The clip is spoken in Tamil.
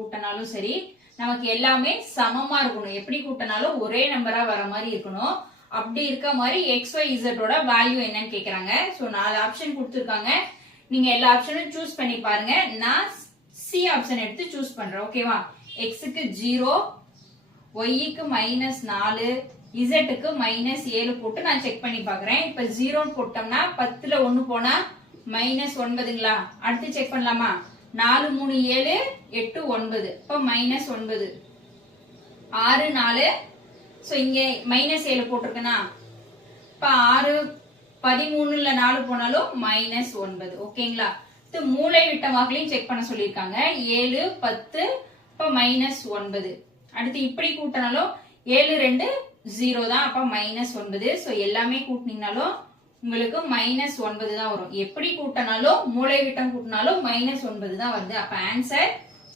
கூட்டினாலும் சரி நமக்கு எல்லாமே சமமா இருக்கணும். எப்படி கூட்டினாலும் ஒரே நம்பரா வர மாதிரி இருக்கணும். அப்படி இருக்க மாதிரி XYZ ஓட வேல்யூ என்னன்னு கேக்குறாங்க. சோ 4 ஆப்ஷன் கொடுத்திருக்காங்க. நீங்க எல்லா ஆப்ஷனும் சூஸ் பண்ணி பாருங்க. நான் சி ஆப்ஷன் எடுத்து சூஸ் பண்றேன். ஓகேவா? எக்ஸுக்கு 0, ஒய்க்கு -4, இசட்டுக்கு -7 போட்டு நான் செக் பண்ணி பாக்குறேன். இப்ப 0 போட்டோம்னா 10ல 1 போனா -9ங்களா? அடுத்து செக் பண்ணலாமா? 4 3 7 8 9 இப்ப -9 6 4. சோ இங்க -7 போட்டிருக்கனா இப்ப 6 13ல 4 போனாலும் -9. ஓகேங்களா? இது மூலை விட்ட வாக்குலையும் செக் பண்ண சொல்லிருக்காங்க. 7 10 இப்ப -9. அடுத்து இப்படி கூட்டினாலும் 7 2 0 தான். அப்ப -9. சோ எல்லாமே கூட்டினீங்கனாலும் உங்களுக்கு -9 தான் வரும். எப்படி கூட்டினாலும் மூலை விட்டம் கூட்டினாலும் -9 தான் வருது. அப்ப ஆன்சர்